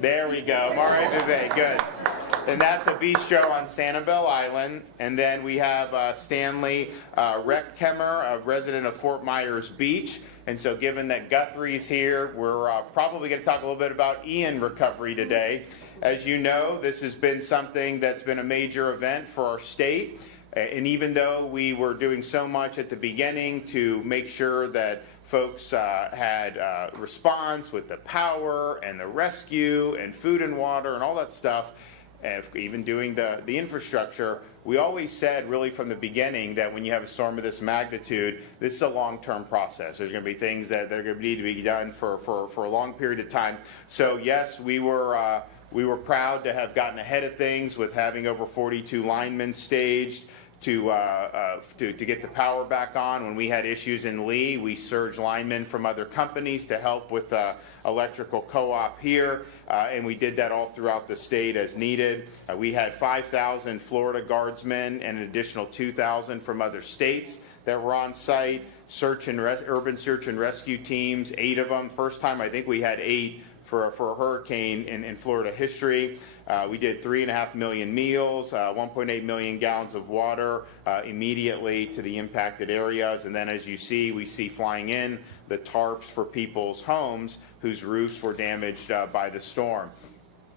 There we go. Mare Vive, good. And that's a bistro on Sanibel Island. And then we have Stanley Reckheimer, a resident of Fort Myers Beach. And so given that Guthrie's here, we're probably going to talk a little bit about Ian recovery today. As you know, this has been something that's been a major event for our state. And even though we were doing so much at the beginning to make sure that folks had response with the power and the rescue and food and water and all that stuff, and even doing the infrastructure, we always said really from the beginning that when you have a storm of this magnitude, this is a long-term process. There's going to be things that are going to need to be done for a long period of time. So yes, we were proud to have gotten ahead of things with having over 42 linemen staged to get the power back on. When we had issues in Lee, we surged linemen from other companies to help with electrical co-op here, and we did that all throughout the state as needed. We had 5,000 Florida Guardsmen and an additional 2,000 from other states that were on site. Urban search and rescue teams, 8 of them. First time I think we had 8 for a hurricane in Florida history. We did 3.5 million meals, 1.8 million gallons of water immediately to the impacted areas. And then as you see, we see flying in the tarps for people's homes whose roofs were damaged by the storm.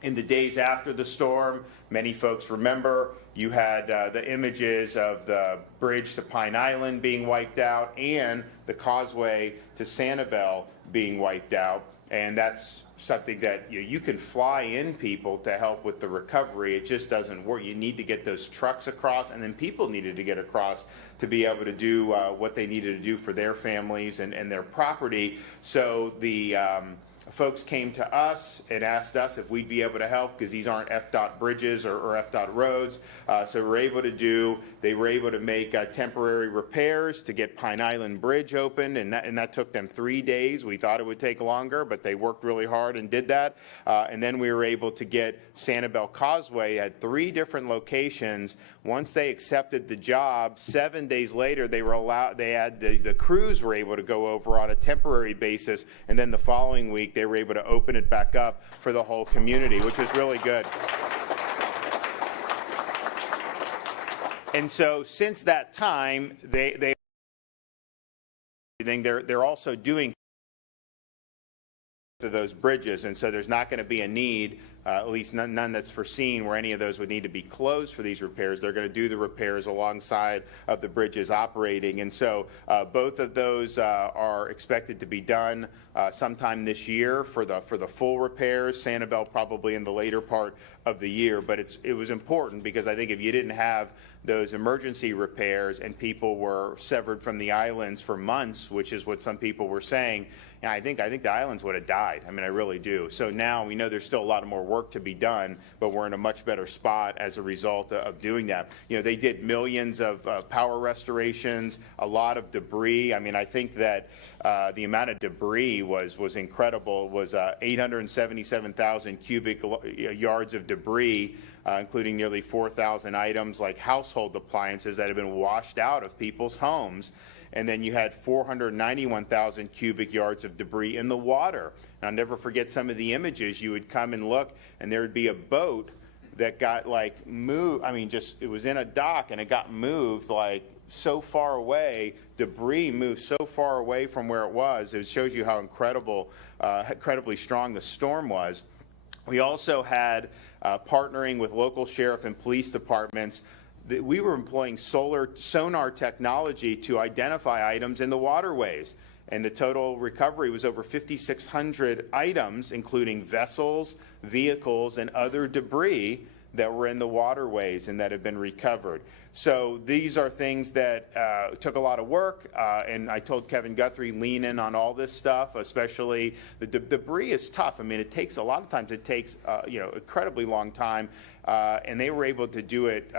In the days after the storm, many folks remember, you had the images of the bridge to Pine Island being wiped out and the causeway to Sanibel being wiped out. And that's something that you can fly in people to help with the recovery. It just doesn't work. You need to get those trucks across, and then people needed to get across to be able to do what they needed to do for their families and their property. So the folks came to us and asked us if we'd be able to help because these aren't FDOT bridges or FDOT roads. So they were able to make temporary repairs to get Pine Island Bridge open, and that took them 3 days. We thought it would take longer, but they worked really hard and did that. And then we were able to get Sanibel Causeway at 3 different locations. Once they accepted the job, 7 days later the crews were able to go over on a temporary basis, and then the following week they were able to open it back up for the whole community, which was really good. And so since that time, they're also doing to those bridges, and so there's not going to be a need, at least none that's foreseen, where any of those would need to be closed for these repairs. They're going to do the repairs alongside of the bridges operating, and so both of those are expected to be done sometime this year for the full repairs. Sanibel probably in the later part of the year, but it was important because I think if you didn't have those emergency repairs and people were severed from the islands for months, which is what some people were saying, I think the islands would have died. I mean, I really do. So now we know there's still a lot of more work to be done, but we're in a much better spot as a result of doing that. They did millions of power restorations, a lot of debris. I mean, I think that the amount of debris was incredible. It was 877,000 cubic yards of debris, including nearly 4,000 items like household appliances that have been washed out of people's homes. And then you had 491,000 cubic yards of debris in the water. And I'll never forget some of the images. You would come and look, and there would be a boat that got moved. I mean, it was in a dock, and it got moved so far away. Debris moved so far away from where it was. It shows you how incredibly strong the storm was. We also had partnering with local sheriff and police departments. We were employing sonar technology to identify items in the waterways. And the total recovery was over 5,600 items, including vessels, vehicles, and other debris that were in the waterways and that have been recovered. So these are things that took a lot of work, and I told Kevin Guthrie, lean in on all this stuff, especially the debris is tough. I mean, it takes a lot of times, it takes incredibly long time, and they were able to do it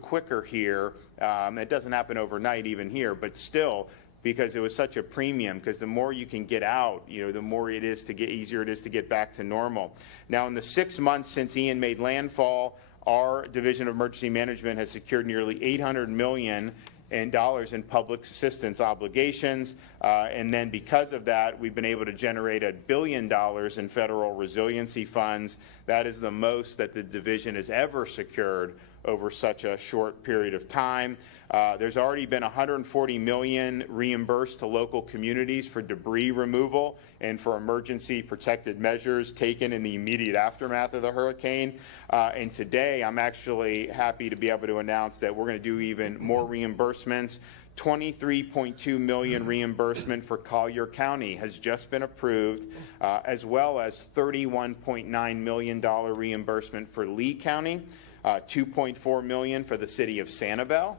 quicker here. It doesn't happen overnight even here, but still, because it was such a premium, because the more you can get out, the more easier it is to get back to normal. Now, in the 6 months since Ian made landfall, our Division of Emergency Management has secured nearly $800 million in public assistance obligations. And then because of that, we've been able to generate $1 billion in federal resiliency funds. That is the most that the division has ever secured over such a short period of time. There's already been $140 million reimbursed to local communities for debris removal and for emergency protective measures taken in the immediate aftermath of the hurricane. And today, I'm actually happy to be able to announce that we're going to do even more reimbursements. $23.2 million reimbursement for Collier County has just been approved, as well as $31.9 million reimbursement for Lee County, $2.4 million for the city of Sanibel,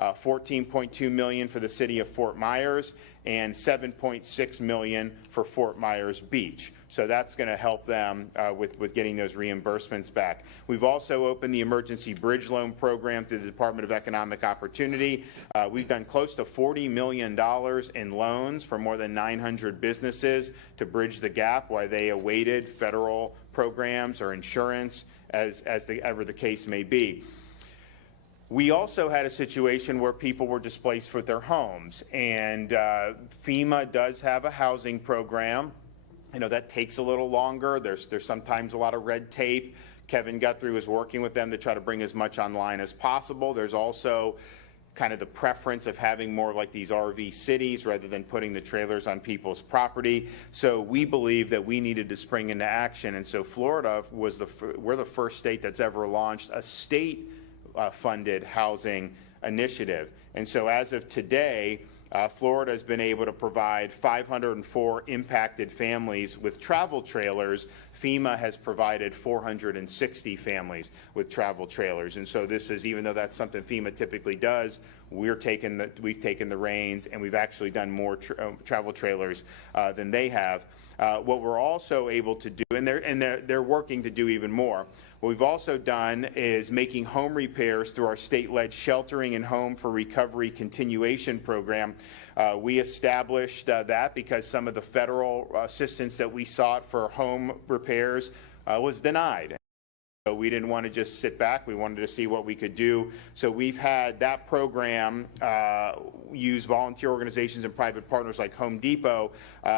$14.2 million for the city of Fort Myers, and $7.6 million for Fort Myers Beach. So that's going to help them with getting those reimbursements back. We've also opened the Emergency Bridge Loan Program through the Department of Economic Opportunity. We've done close to $40 million in loans for more than 900 businesses to bridge the gap while they awaited federal programs or insurance, as ever the case may be. We also had a situation where people were displaced with their homes, and FEMA does have a housing program. You know, that takes a little longer. There's sometimes a lot of red tape. Kevin Guthrie was working with them to try to bring as much online as possible. There's also kind of the preference of having more like these RV cities rather than putting the trailers on people's property. So we believe that we needed to spring into action. And so Florida was we're the first state that's ever launched a state funded housing initiative. And so as of today, Florida has been able to provide 504 impacted families with travel trailers. FEMA has provided 460 families with travel trailers. And so this is, even though that's something FEMA typically does, we've taken the reins, and we've actually done more travel trailers than they have. What we're also able to do, and they're working to do even more, what we've also done is making home repairs through our state-led Sheltering and Home for Recovery Continuation Program. We established that because some of the federal assistance that we sought for home repairs was denied. So we didn't want to just sit back. We wanted to see what we could do. So we've had that program use volunteer organizations and private partners like Home Depot.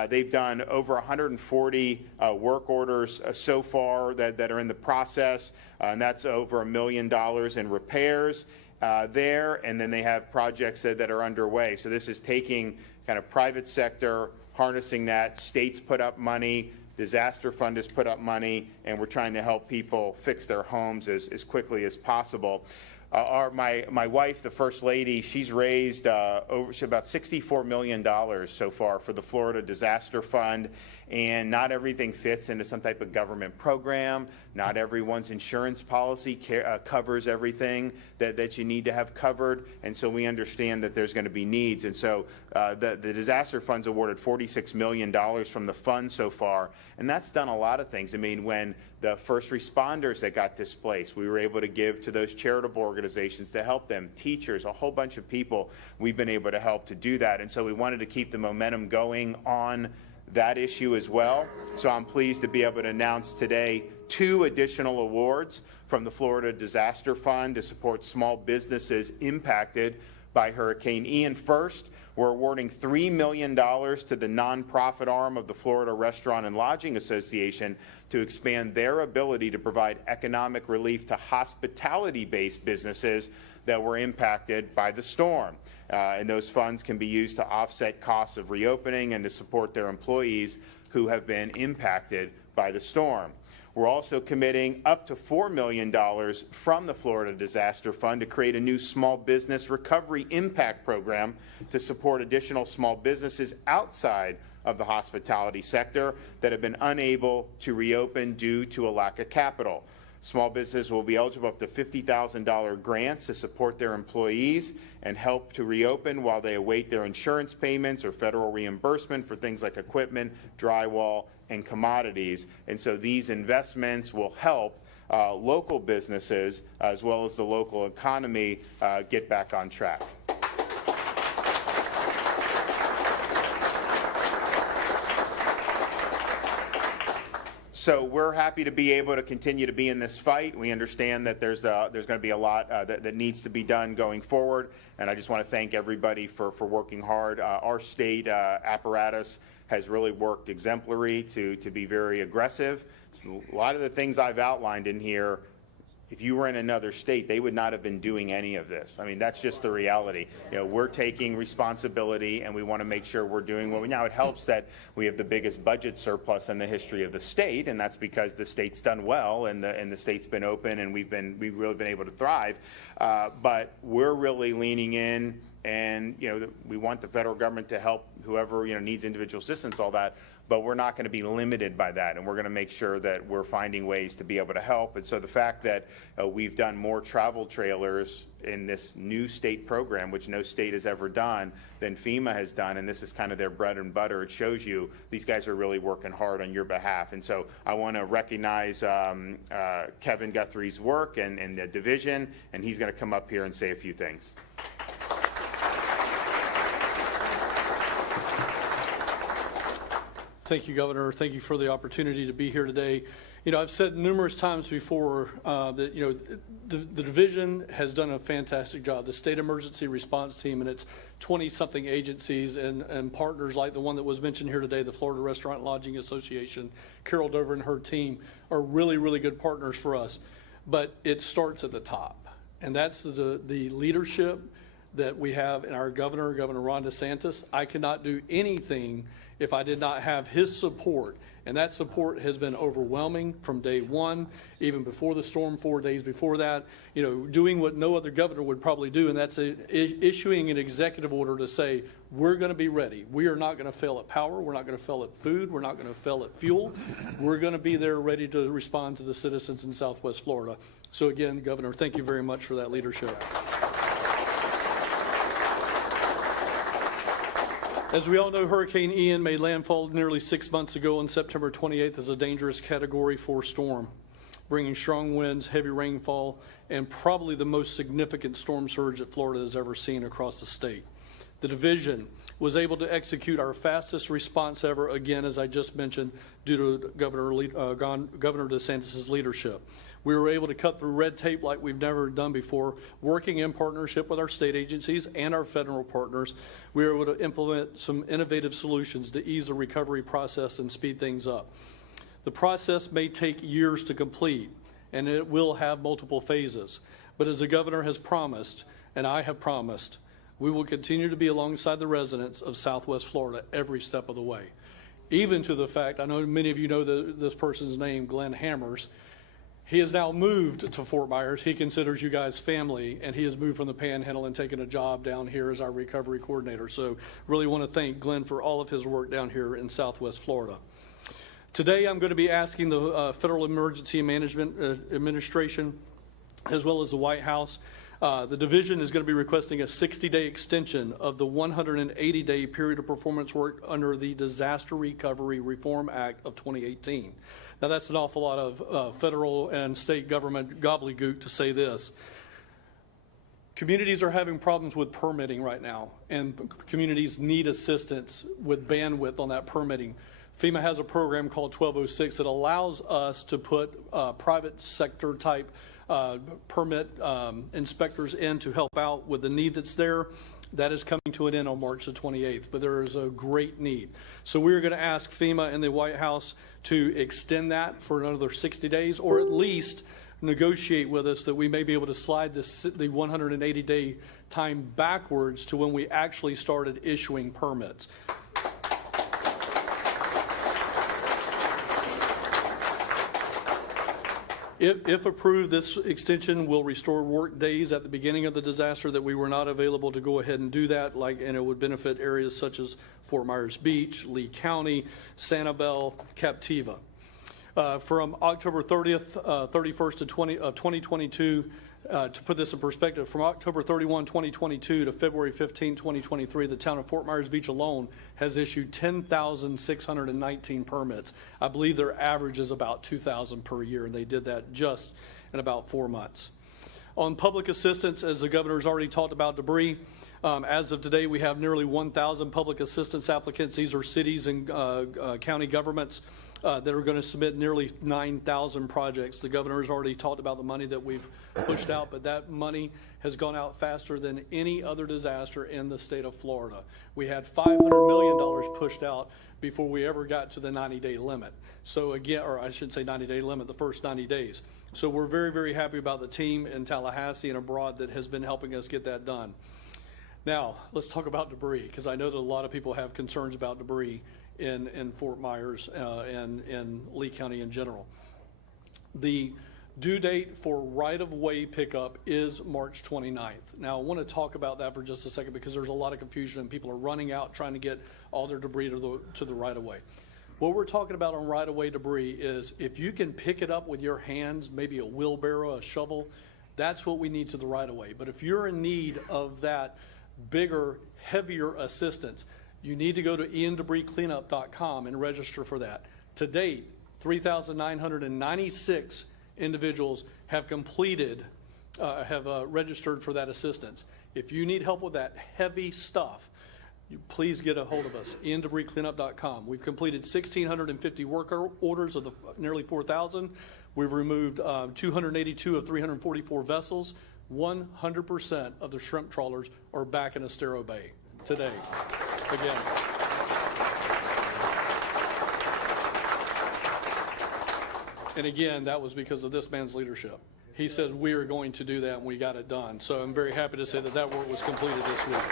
They've done over 140 work orders so far that are in the process, and that's over $1 million in repairs there. And then they have projects that are underway. So this is taking kind of private sector, harnessing that. States put up money. Disaster Fund has put up money, and we're trying to help people fix their homes as quickly as possible. My wife, the First Lady, she's raised about $64 million so far for the Florida Disaster Fund, and not everything fits into some type of government program. Not everyone's insurance policy covers everything that you need to have covered, and so we understand that there's going to be needs. And so the Disaster Fund's awarded $46 million from the fund so far, and that's done a lot of things. I mean, when the first responders that got displaced, we were able to give to those charitable organizations to help them, teachers, a whole bunch of people we've been able to help to do that. And so we wanted to keep the momentum going on that issue as well. So I'm pleased to be able to announce today 2 additional awards from the Florida Disaster Fund to support small businesses impacted by Hurricane Ian. First, we're awarding $3 million to the nonprofit arm of the Florida Restaurant and Lodging Association to expand their ability to provide economic relief to hospitality-based businesses that were impacted by the storm. And those funds can be used to offset costs of reopening and to support their employees who have been impacted by the storm. We're also committing up to $4 million from the Florida Disaster Fund to create a new small business recovery impact program to support additional small businesses outside of the hospitality sector that have been unable to reopen due to a lack of capital. Small businesses will be eligible up to $50,000 grants to support their employees and help to reopen while they await their insurance payments or federal reimbursement for things like equipment, drywall, and commodities. And so these investments will help local businesses as well as the local economy get back on track. So we're happy to be able to continue to be in this fight. We understand that there's going to be a lot that needs to be done going forward, and I just want to thank everybody for working hard. Our state apparatus has really worked exemplary to be very aggressive. So a lot of the things I've outlined in here, if you were in another state, they would not have been doing any of this. I mean, that's just the reality. You know, we're taking responsibility, and we want to make sure we're doing what we now. It helps that we have the biggest budget surplus in the history of the state, and that's because the state's done well, and the state's been open, and we've really been able to thrive. But we're really leaning in, and we want the federal government to help whoever needs individual assistance, all that. But we're not going to be limited by that, and we're going to make sure that we're finding ways to be able to help. And so the fact that we've done more travel trailers in this new state program, which no state has ever done, than FEMA has done, and this is kind of their bread and butter, it shows you these guys are really working hard on your behalf. And so I want to recognize Kevin Guthrie's work and the division, and he's going to come up here and say a few things. Thank you, Governor. Thank you for the opportunity to be here today. I've said numerous times before that, the division has done a fantastic job. The State Emergency Response Team and its 20-something agencies and partners like the one that was mentioned here today, the Florida Restaurant and Lodging Association, Carol Dover and her team are really, really good partners for us. But it starts at the top, and that's the leadership that we have in our governor, Governor Ron DeSantis. I cannot do anything if I did not have his support. And that support has been overwhelming from day one, even before the storm, 4 days before that, doing what no other governor would probably do, and that's issuing an executive order to say, we're going to be ready. We are not going to fail at power. We're not going to fail at food. We're not going to fail at fuel. We're going to be there ready to respond to the citizens in Southwest Florida. So again, Governor, thank you very much for that leadership. As we all know, Hurricane Ian made landfall nearly 6 months ago on September 28th as a dangerous Category 4 storm, bringing strong winds, heavy rainfall, and probably the most significant storm surge that Florida has ever seen across the state. The division was able to execute our fastest response ever, again, as I just mentioned, due to Governor DeSantis' leadership. We were able to cut through red tape like we've never done before, working in partnership with our state agencies and our federal partners. We were able to implement some innovative solutions to ease the recovery process and speed things up. The process may take years to complete, and it will have multiple phases. But as the governor has promised, and I have promised, we will continue to be alongside the residents of Southwest Florida every step of the way. Even to the fact, I know many of you know this person's name, Glenn Hammers. He has now moved to Fort Myers. He considers you guys family, and he has moved from the Panhandle and taken a job down here as our recovery coordinator. So really want to thank Glenn for all of his work down here in Southwest Florida. Today I'm going to be asking the Federal Emergency Management Administration, as well as the White House. The division is going to be requesting a 60-day extension of the 180-day period of performance work under the Disaster Recovery Reform Act of 2018. Now, that's an awful lot of federal and state government gobbledygook to say this. Communities are having problems with permitting right now, and communities need assistance with bandwidth on that permitting. FEMA has a program called 1206 that allows us to put private sector type permit inspectors in to help out with the need that's there. That is coming to an end on March the 28th, but there is a great need. So we're going to ask FEMA and the White House to extend that for another 60 days, or at least negotiate with us that we may be able to slide the 180-day time backwards to when we actually started issuing permits. If approved, this extension will restore work days at the beginning of the disaster that we were not available to go ahead and do that, and it would benefit areas such as Fort Myers Beach, Lee County, Sanibel, Captiva. From October 30th, 31st to 2022, to put this in perspective, from October 31, 2022 to February 15, 2023, the town of Fort Myers Beach alone has issued 10,619 permits. I believe their average is about 2,000 per year, and they did that just in about 4 months. On public assistance, as the governor's already talked about debris, as of today, we have nearly 1,000 public assistance applicants. These are cities and county governments that are going to submit nearly 9,000 projects. The governor has already talked about the money that we've pushed out, but that money has gone out faster than any other disaster in the state of Florida. We had $500 million pushed out before we ever got to the 90-day limit. So again, or I should say 90-day limit, the first 90 days. So we're very, very happy about the team in Tallahassee and abroad that has been helping us get that done. Now, let's talk about debris, because I know that a lot of people have concerns about debris in Fort Myers and in Lee County in general. The due date for right-of-way pickup is March 29th. Now, I want to talk about that for just a second because there's a lot of confusion and people are running out trying to get all their debris to the right-of-way. What we're talking about on right-of-way debris is if you can pick it up with your hands, maybe a wheelbarrow, a shovel, that's what we need to the right-of-way. But if you're in need of that bigger, heavier assistance, you need to go to iandebriscleanup.com and register for that. To date, 3,996 individuals have completed, registered for that assistance. If you need help with that heavy stuff, please get a hold of us, iandebriscleanup.com. We've completed 1,650 work orders of the nearly 4,000. We've removed 282 of 344 vessels. 100% of the shrimp trawlers are back in Estero Bay today. Again. And again, that was because of this man's leadership. He said we are going to do that, and we got it done. So I'm very happy to say that that work was completed this week.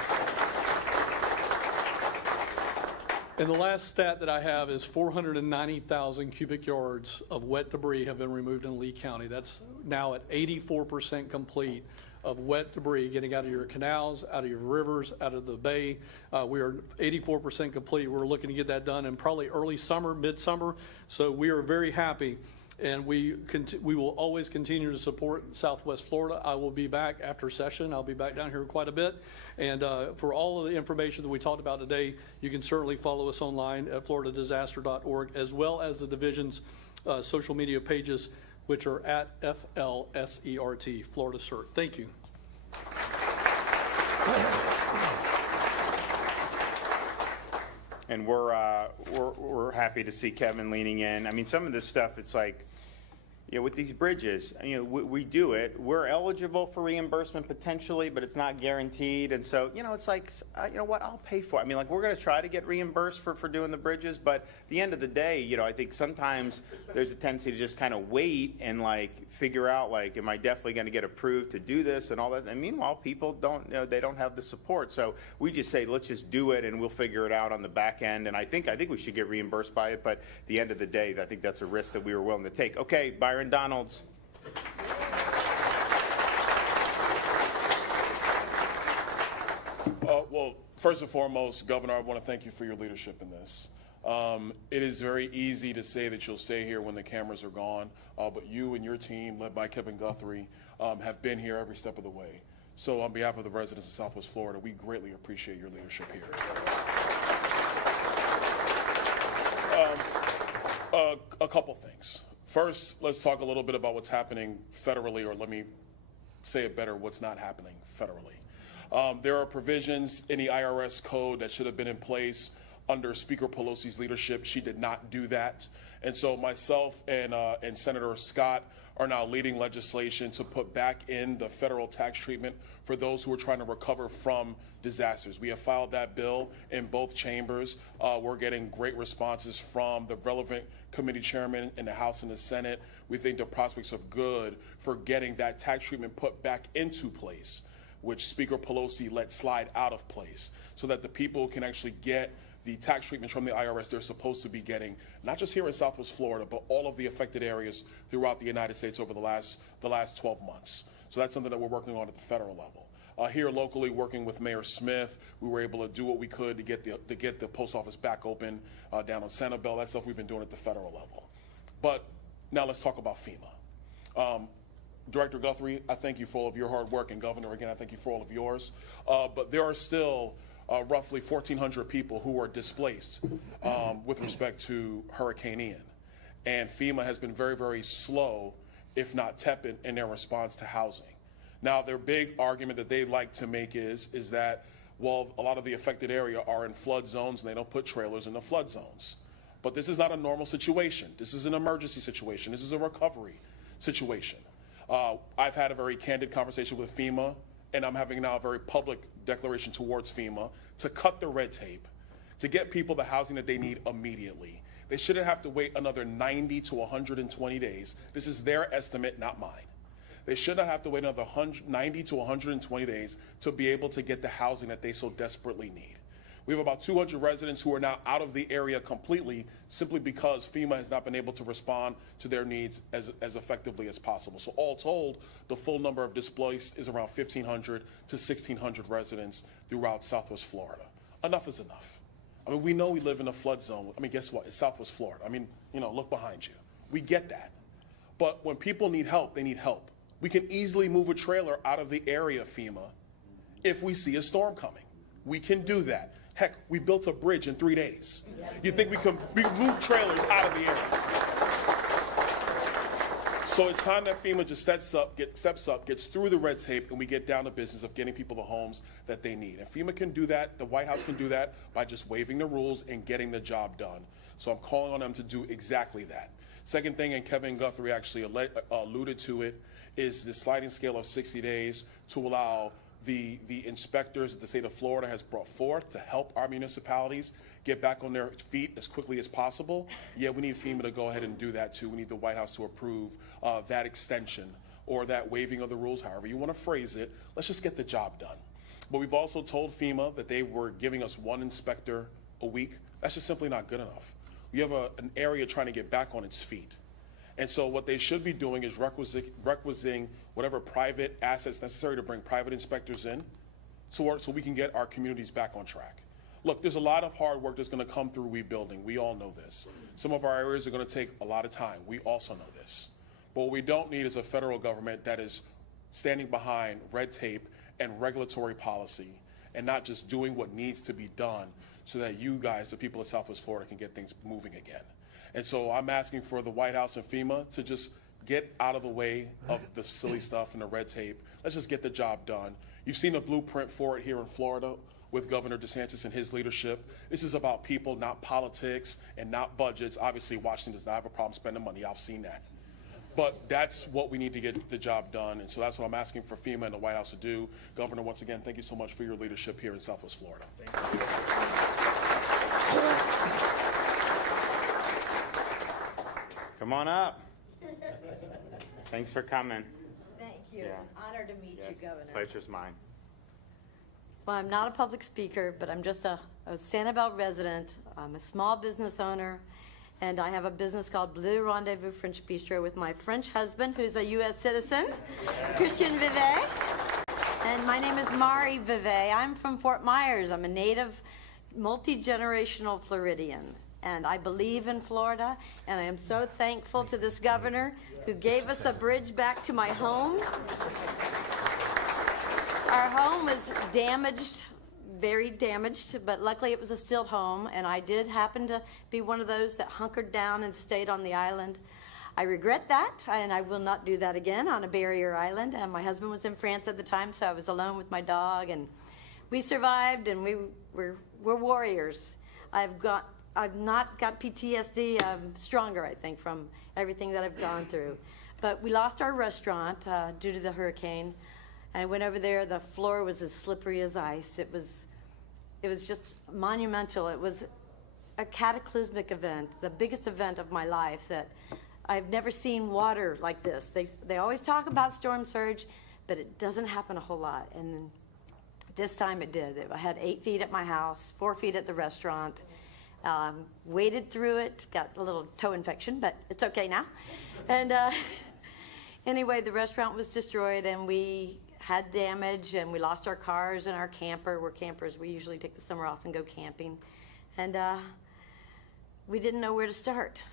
And the last stat that I have is 490,000 cubic yards of wet debris have been removed in Lee County. That's now at 84% complete of wet debris getting out of your canals, out of your rivers, out of the bay. We are 84% complete. We're looking to get that done in probably early summer, midsummer. So we are very happy, and we will always continue to support Southwest Florida. I will be back after session. I'll be back down here quite a bit. And for all of the information that we talked about today, you can certainly follow us online at floridadisaster.org, as well as the division's social media pages, which are at FLSERT, Florida CERT. Thank you. And we're happy to see Kevin leaning in. I mean, some of this stuff, it's like, you know, with these bridges, you know, we do it. We're eligible for reimbursement potentially, but it's not guaranteed. And so, you know, it's like, you know what, I'll pay for it. I mean, like, we're going to try to get reimbursed for doing the bridges, but at the end of the day, you know, I think sometimes there's a tendency to just kind of wait and like figure out, like, am I definitely going to get approved to do this and all that? And meanwhile, people don't, you know, they don't have the support. So we just say, let's just do it and we'll figure it out on the back end. And I think we should get reimbursed by it, but at the end of the day, I think that's a risk that we were willing to take. Okay, Byron Donalds. Well, first and foremost, Governor, I want to thank you for your leadership in this. It is very easy to say that you'll stay here when the cameras are gone, but you and your team, led by Kevin Guthrie, have been here every step of the way. So on behalf of the residents of Southwest Florida, we greatly appreciate your leadership here. A couple things. First, let's talk a little bit about what's happening federally, or let me say it better, what's not happening federally. There are provisions in the IRS code that should have been in place under Speaker Pelosi's leadership. She did not do that. And so myself and Senator Scott are now leading legislation to put back in the federal tax treatment for those who are trying to recover from disasters. We have filed that bill in both chambers. We're getting great responses from the relevant committee chairman in the House and the Senate. We think the prospects are good for getting that tax treatment put back into place, which Speaker Pelosi let slide out of place, so that the people can actually get the tax treatments from the IRS they're supposed to be getting, not just here in Southwest Florida, but all of the affected areas throughout the United States over the last 12 months. So that's something that we're working on at the federal level. Here locally, working with Mayor Smith, we were able to do what we could to get the post office back open down on Sanibel. That's stuff we've been doing at the federal level. But now let's talk about FEMA. Director Guthrie, I thank you for all of your hard work, and Governor, again, I thank you for all of yours. But there are still roughly 1,400 people who are displaced with respect to Hurricane Ian. And FEMA has been very, very slow, if not tepid, in their response to housing. Now, their big argument that they like to make is that, well, a lot of the affected area are in flood zones and they don't put trailers in the flood zones. But this is not a normal situation. This is an emergency situation. This is a recovery situation. I've had a very candid conversation with FEMA, and I'm having now a very public declaration towards FEMA to cut the red tape, to get people the housing that they need immediately. They shouldn't have to wait another 90 to 120 days. This is their estimate, not mine. They should not have to wait another 90 to 120 days to be able to get the housing that they so desperately need. We have about 200 residents who are now out of the area completely simply because FEMA has not been able to respond to their needs as effectively as possible. So all told, the full number of displaced is around 1,500 to 1,600 residents throughout Southwest Florida. Enough is enough. I mean, we know we live in a flood zone. I mean, guess what? It's Southwest Florida. I mean, look behind you. We get that. But when people need help, they need help. We can easily move a trailer out of the area, FEMA, if we see a storm coming. We can do that. Heck, we built a bridge in 3 days. You think we can move trailers out of the area? So it's time that FEMA just steps up, gets through the red tape, and we get down to business of getting people the homes that they need. And FEMA can do that. The White House can do that by just waiving the rules and getting the job done. So I'm calling on them to do exactly that. Second thing, and Kevin Guthrie actually alluded to it, is the sliding scale of 60 days to allow the inspectors that the state of Florida has brought forth to help our municipalities get back on their feet as quickly as possible. Yeah, we need FEMA to go ahead and do that too. We need the White House to approve that extension or that waiving of the rules, however you want to phrase it. Let's just get the job done. But we've also told FEMA that they were giving us one inspector a week. That's just simply not good enough. We have an area trying to get back on its feet. And so what they should be doing is requisiting whatever private assets necessary to bring private inspectors in so we can get our communities back on track. Look, there's a lot of hard work that's going to come through rebuilding. We all know this. Some of our areas are going to take a lot of time. We also know this. But what we don't need is a federal government that is standing behind red tape and regulatory policy and not just doing what needs to be done so that you guys, the people of Southwest Florida, can get things moving again. And so I'm asking for the White House and FEMA to just get out of the way of the silly stuff and the red tape. Let's just get the job done. You've seen a blueprint for it here in Florida with Governor DeSantis and his leadership. This is about people, not politics and not budgets. Obviously, Washington does not have a problem spending money. I've seen that. But that's what we need to get the job done. And so that's what I'm asking for FEMA and the White House to do. Governor, once again, thank you so much for your leadership here in Southwest Florida. Thank you. Come on up. Thanks for coming. Thank you. It's an honor to meet you, Governor. Pleasure's mine. Well, I'm not a public speaker, but I'm just a Sanibel resident. I'm a small business owner, and I have a business called Bleu Rendezvous French Bistro with my French husband, who's a U.S. citizen, Christian Vivet. And my name is Mari Vivet. I'm from Fort Myers. I'm a native, multi-generational Floridian. And I believe in Florida, and I am so thankful to this governor who gave us a bridge back to my home. Our home was damaged, very damaged, but luckily it was a stilt home, and I did happen to be one of those that hunkered down and stayed on the island. I regret that, and I will not do that again on a barrier island. And my husband was in France at the time, so I was alone with my dog, and we survived, and we're warriors. I've not got PTSD. I'm stronger, I think, from everything that I've gone through. But we lost our restaurant due to the hurricane. And I went over there. The floor was as slippery as ice. It was just monumental. It was a cataclysmic event, the biggest event of my life. That I've never seen water like this. They always talk about storm surge, but it doesn't happen a whole lot. And this time it did. I had 8 feet at my house, 4 feet at the restaurant. Waded through it, got a little toe infection, but it's okay now. And anyway, the restaurant was destroyed, and we had damage, and we lost our cars and our camper. We're campers. We usually take the summer off and go camping. And we didn't know where to start.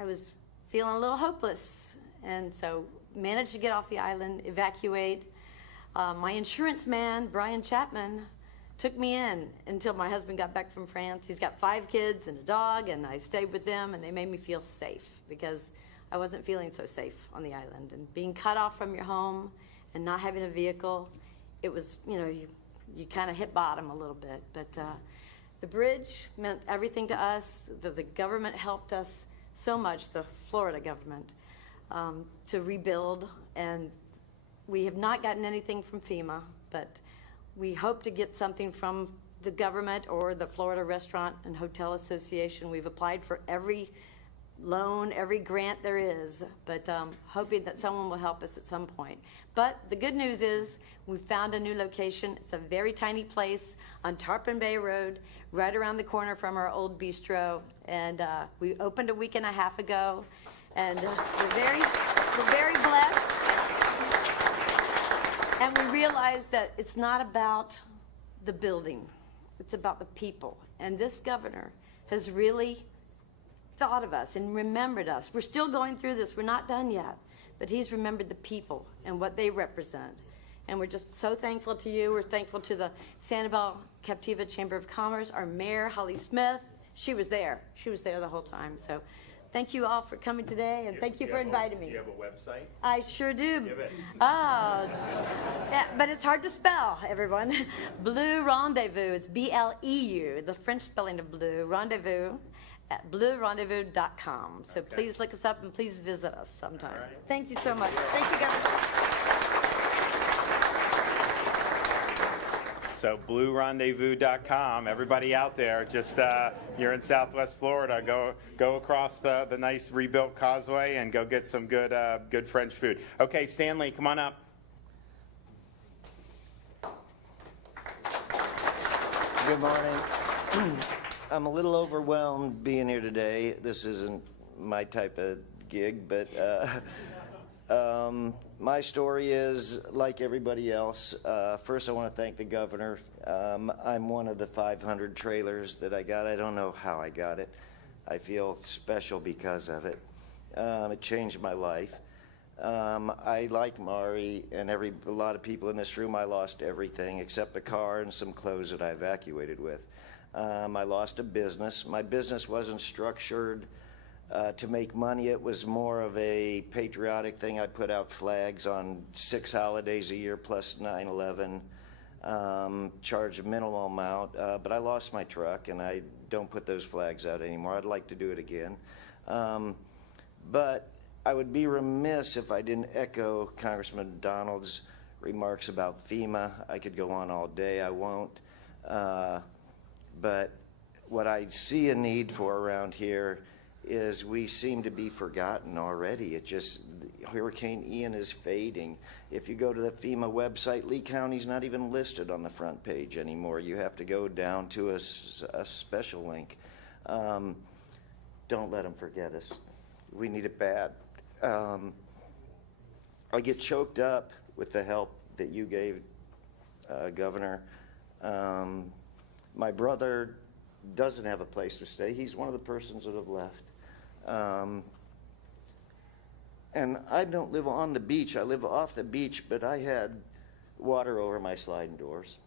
I was feeling a little hopeless, and so managed to get off the island, evacuate. My insurance man, Brian Chapman, took me in until my husband got back from France. He's got 5 kids and a dog, and I stayed with them, and they made me feel safe because I wasn't feeling so safe on the island. And being cut off from your home and not having a vehicle, it was, you kind of hit bottom a little bit. But The bridge meant everything to us. The government helped us so much, the Florida government, to rebuild. And we have not gotten anything from FEMA, but we hope to get something from the government or the Florida Restaurant and Hotel Association. We've applied for every loan, every grant there is, but hoping that someone will help us at some point. But the good news is we found a new location. It's a very tiny place on Tarpon Bay Road, right around the corner from our old bistro. And we opened a week and a half ago, and we're very blessed. And we realized that it's not about the building, it's about the people. And this governor has really thought of us and remembered us. We're still going through this, we're not done yet, but he's remembered the people and what they represent. And we're just so thankful to you. We're thankful to the Sanibel Captiva Chamber of Commerce, our mayor, Holly Smith. She was there the whole time. So thank you all for coming today, and thank you for inviting me. Do you have a website? I sure do. Give it. Yeah, but it's hard to spell, everyone. Blue Rendezvous, it's B-L-E-U, the French spelling of blue, rendezvous, at bluerendezvous.com. So please look us up and please visit us sometime. All right. Thank you so much. Thank you, Governor. So bluerendezvous.com. Everybody out there, just you're in Southwest Florida, go across the nice rebuilt causeway and go get some good French food. Okay, Stanley, come on up. Good morning. I'm a little overwhelmed being here today. This isn't my type of gig, but my story is like everybody else. First, I want to thank the governor. I'm one of the 500 trailers that I got. I don't know how I got it. I feel special because of it. It changed my life. I, like Mari and a lot of people in this room, I lost everything except a car and some clothes that I evacuated with. I lost a business. My business wasn't structured to make money. It was more of a patriotic thing. I put out flags on 6 holidays a year plus 9/11, charge a minimal amount, but I lost my truck and I don't put those flags out anymore. I'd like to do it again. But I would be remiss if I didn't echo Congressman Donald's remarks about FEMA. I could go on all day, I won't. But what I see a need for around here is we seem to be forgotten already. Hurricane Ian is fading. If you go to the FEMA website, Lee County's not even listed on the front page anymore. You have to go down to a special link. Don't let them forget us. We need it bad. I get choked up with the help that you gave, Governor. My brother doesn't have a place to stay. He's one of the persons that have left. And I don't live on the beach. I live off the beach, but I had water over my sliding doors.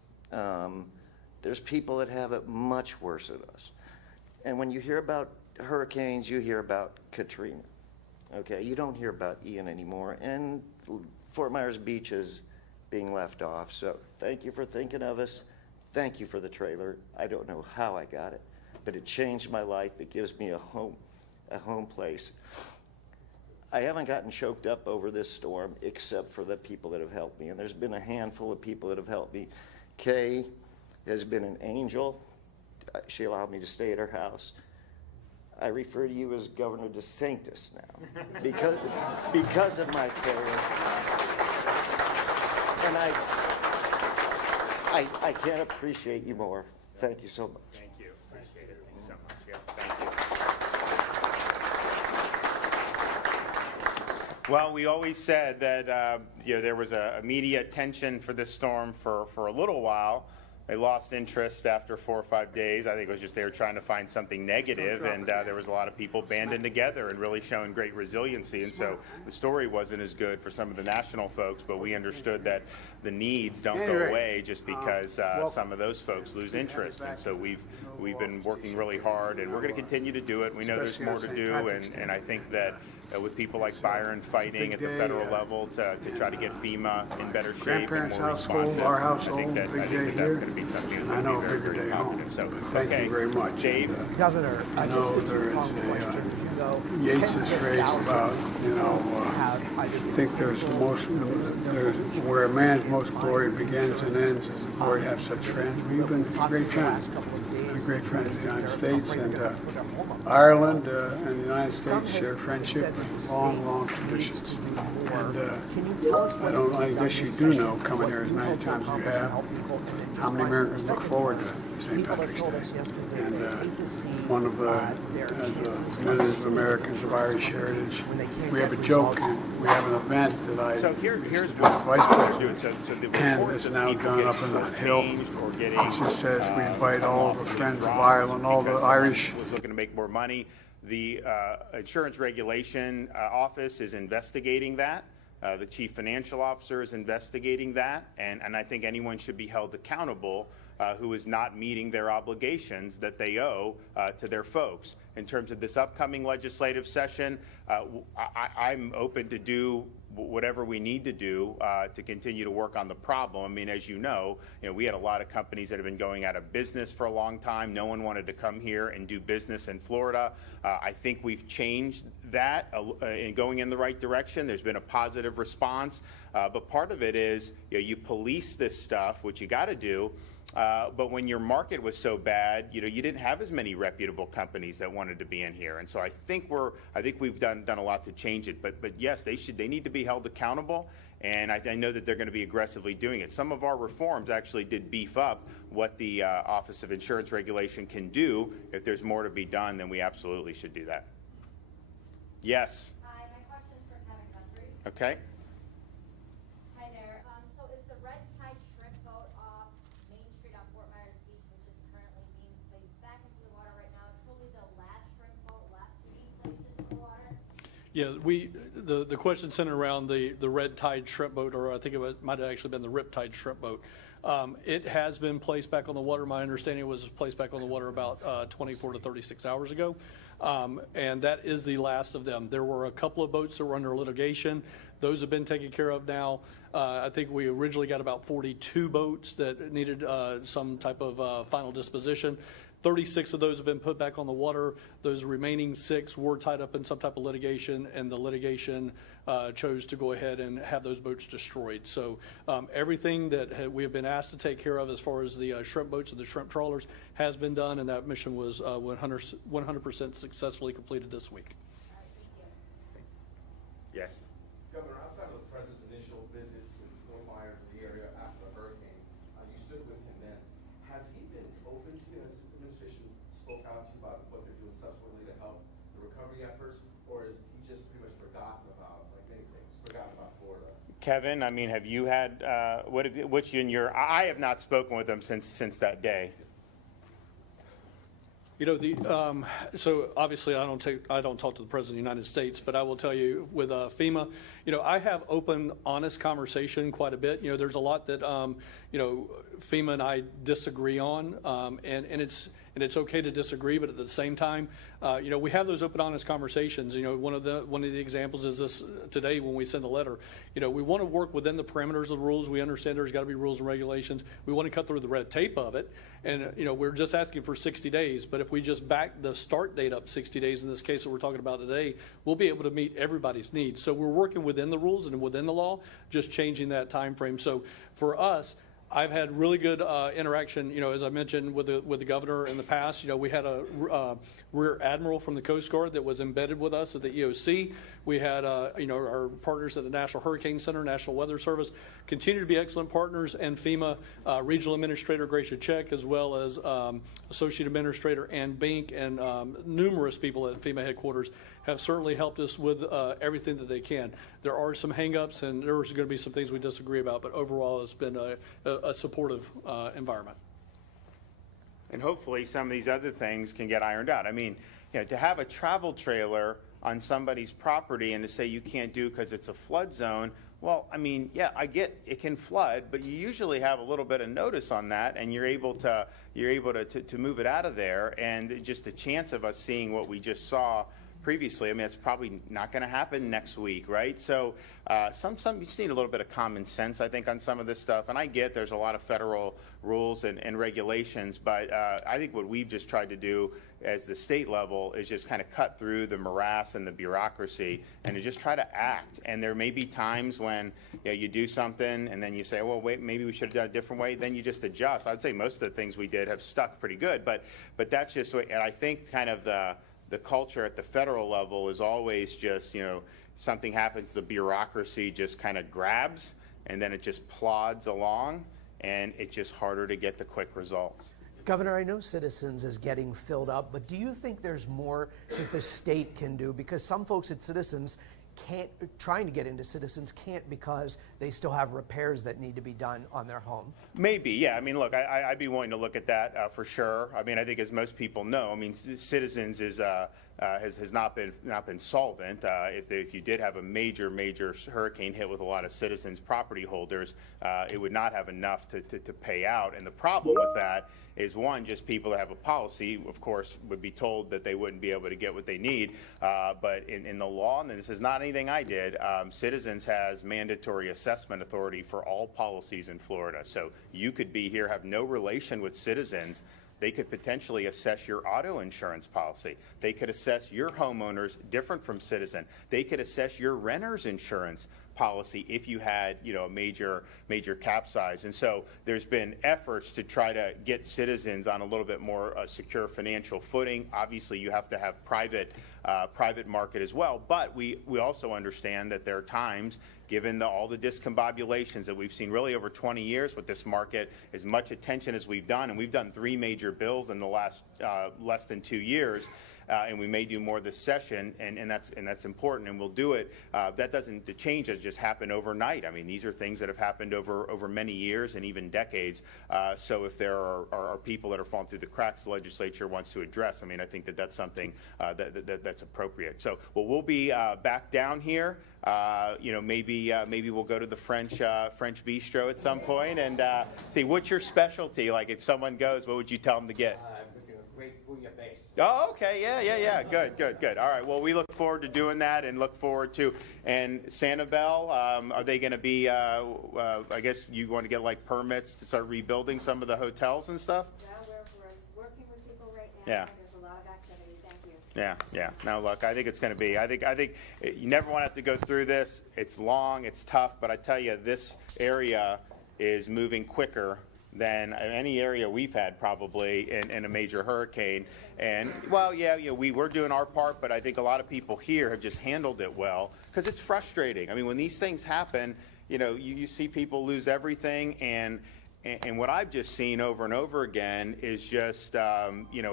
There's people that have it much worse than us. And when you hear about hurricanes, you hear about Katrina. Okay, you don't hear about Ian anymore. And Fort Myers Beach is being left off. So thank you for thinking of us. Thank you for the trailer. I don't know how I got it, but it changed my life. It gives me a home place. I haven't gotten choked up over this storm except for the people that have helped me, and there's been a handful of people that have helped me. Kay has been an angel. She allowed me to stay at her house. I refer to you as Governor DeSantis now because of my trailer. And I can't appreciate you more. Thank you so much. Thank you. Appreciate it. Thanks so much. Yeah, thank you. Well, we always said that there was a media attention for this storm for a little while. They lost interest after 4 or 5 days. I think it was just they were trying to find something negative, and there was a lot of people banding together and really showing great resiliency. And so the story wasn't as good for some of the national folks, but we understood that the needs don't go away just because some of those folks lose interest. And so we've been working really hard, and we're going to continue to do it. We know there's more to do, and I think that with people like Byron fighting at the federal level to try to get FEMA in better shape and Grandparents' more household, responsive. our I household, think big that's day going here. to be something that's I going to know be a very, bigger very day home. positive. So, Thank okay. you very much. Dave? Governor, I know there is Yates's phrase about, I think there's where a man's most glory begins and ends is the glory to have such friends. We've been great friends. We're great friends in the United States, and Ireland and the United States share friendship with long, long traditions. And I guess you do know, coming here as many times as you have, how many Americans look forward to St. Patrick's Day. And one of as millions of Americans of Irish heritage, we have a joke, and we have an event that I, So here's as what vice we're doing. president, So the and reports it's of now people done getting up in the hill. shortchanged or getting, It just says we invite all the friends of robbed Ireland, all the because someone Irish. was looking to make more money. The Insurance Regulation Office is investigating that. The Chief Financial Officer is investigating that. And I think anyone should be held accountable who is not meeting their obligations that they owe to their folks. In terms of this upcoming legislative session, I'm open to do whatever we need to do to continue to work on the problem. I mean, as you know, we had a lot of companies that have been going out of business for a long time. No one wanted to come here and do business in Florida. I think we've changed that in going in the right direction. There's been a positive response, but part of it is you police this stuff, which you got to do. But when your market was so bad, you didn't have as many reputable companies that wanted to be in here, and so I think we've done a lot to change it. But yes, they need to be held accountable, and I know that they're going to be aggressively doing it. Some of our reforms actually did beef up what the Office of Insurance Regulation can do. If there's more to be done, then we absolutely should do that. Yes. Hi, my question is for Kevin Guthrie. Okay. Hi there. So is the red tide shrimp boat off Main Street on Fort Myers Beach, which is currently being placed back into the water right now, truly the last shrimp boat left to be placed into the water? Yeah, the question centered around the red tide shrimp boat, or I think it might have actually been the rip tide shrimp boat. It has been placed back on the water. My understanding was placed back on the water about 24 to 36 hours ago. And that is the last of them. There were a couple of boats that were under litigation. Those have been taken care of now. I think we originally got about 42 boats that needed some type of final disposition. 36 of those have been put back on the water. Those remaining 6 were tied up in some type of litigation, and the litigation chose to go ahead and have those boats destroyed. So everything that we have been asked to take care of as far as the shrimp boats and the shrimp trawlers has been done, and that mission was 100% successfully completed this week. Yes. Governor, outside of the president's initial visit to Fort Myers and the area after the hurricane, you stood with him then. Has he been open to you? Has his administration spoke out to you about what they're doing subsequently to help the recovery efforts? Or is he just pretty much forgotten about, like many things, forgotten about Florida? Kevin, I mean, have you had, what's in your, I have not spoken with him since that day. So obviously I don't talk to the President of the United States, but I will tell you with FEMA, I have open, honest conversation quite a bit. There's a lot that, FEMA and I disagree on, and it's okay to disagree, but at the same time, we have those open, honest conversations. One of the examples is this today when we send a letter. We want to work within the parameters of the rules. We understand there's got to be rules and regulations. We want to cut through the red tape of it, and we're just asking for 60 days. But if we just back the start date up 60 days, in this case that we're talking about today, we'll be able to meet everybody's needs. So we're working within the rules and within the law, just changing that time frame. So for us, I've had really good interaction, as I mentioned, with the governor in the past. We had a rear admiral from the Coast Guard that was embedded with us at the EOC. We had, our partners at the National Hurricane Center, National Weather Service, continue to be excellent partners, and FEMA Regional Administrator Gracia Check, as well as Associate Administrator Ann Bink, and numerous people at FEMA headquarters have certainly helped us with everything that they can. There are some hangups, and there's going to be some things we disagree about, but overall it's been a supportive environment. And hopefully some of these other things can get ironed out. I mean, to have a travel trailer on somebody's property and to say you can't do because it's a flood zone, well, I mean, yeah, I get it can flood, but you usually have a little bit of notice on that, and you're able to move it out of there. And just the chance of us seeing what we just saw previously, I mean, it's probably not going to happen next week, right? So some you just need a little bit of common sense, I think, on some of this stuff. And I get there's a lot of federal rules and regulations, but I think what we've just tried to do as the state level is just kind of cut through the morass and the bureaucracy and to just try to act. And there may be times when you do something and then you say, well, wait, maybe we should have done it a different way. Then you just adjust. I'd say most of the things we did have stuck pretty good, but that's just, and I think kind of the culture at the federal level is always just, something happens, the bureaucracy just kind of grabs and then it just plods along and it's just harder to get the quick results. Governor, I know Citizens is getting filled up, but do you think there's more that the state can do? Because some folks at Citizens trying to get into Citizens can't because they still have repairs that need to be done on their home. Maybe, yeah. I mean, look, I'd be willing to look at that for sure. I mean, I think as most people know, I mean, Citizens is has not been solvent. If you did have a major hurricane hit with a lot of Citizens property holders, it would not have enough to pay out. And the problem with that is, one, just people that have a policy, of course, would be told that they wouldn't be able to get what they need. But in the law, and this is not anything I did, Citizens has mandatory assessment authority for all policies in Florida. So you could be here, have no relation with Citizens. They could potentially assess your auto insurance policy. They could assess your homeowners different from Citizen. They could assess your renter's insurance policy if you had, a major capsize. And so there's been efforts to try to get Citizens on a little bit more secure financial footing. Obviously, you have to have private market as well. But we also understand that there are times, given all the discombobulations that we've seen really over 20 years with this market, as much attention as we've done, and we've done 3 major bills in the last less than 2 years, and we may do more this session, and that's important, and we'll do it. That doesn't, the change has just happened overnight. I mean, these are things that have happened over many years and even decades. So if there are people that are falling through the cracks, the legislature wants to address. I mean, I think that's something that's appropriate. So, well, we'll be back down here. Maybe we'll go to the French bistro at some point and see what's your specialty. Like, if someone goes, what would you tell them to get? Great bouillabaisse. Oh, okay, yeah. Good. All right. Well, we look forward to doing that, and look forward to. And Sanibel, are they going to be? I guess you want to get like permits to start rebuilding some of the hotels and stuff. Yeah, we're working with people right now. Yeah. There's a lot of activity. Thank you. Yeah. Now, look, I think it's going to be. I think you never want to have to go through this. It's long, it's tough, but I tell you, this area is moving quicker than any area we've had probably in a major hurricane. And, well, we were doing our part, but I think a lot of people here have just handled it well, because it's frustrating. I mean, when these things happen, you see people lose everything, and what I've just seen over and over again is just, a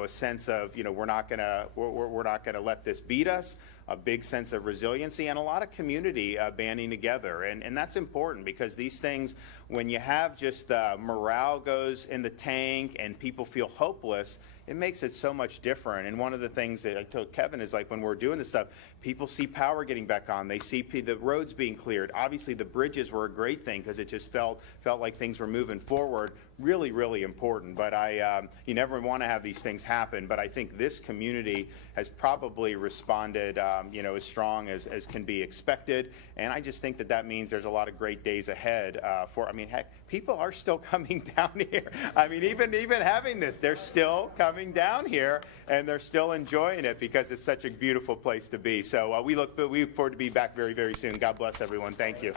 sense of, we're not gonna let this beat us. A big sense of resiliency and a lot of community banding together. And that's important, because these things, when you have just morale goes in the tank and people feel hopeless, it makes it so much different. And one of the things that I told Kevin is, like, when we're doing this stuff, people see power getting back on. They see the roads being cleared. Obviously, the bridges were a great thing, because it just felt like things were moving forward. Really, really important. But you never want to have these things happen. But I think this community has probably responded, as strong as can be expected. And I just think that means there's a lot of great days ahead. Heck, people are still coming down here. I mean, even having this, they're still coming down here, and they're still enjoying it, because it's such a beautiful place to be. So we look forward to be back very, very soon. God bless everyone. Thank you.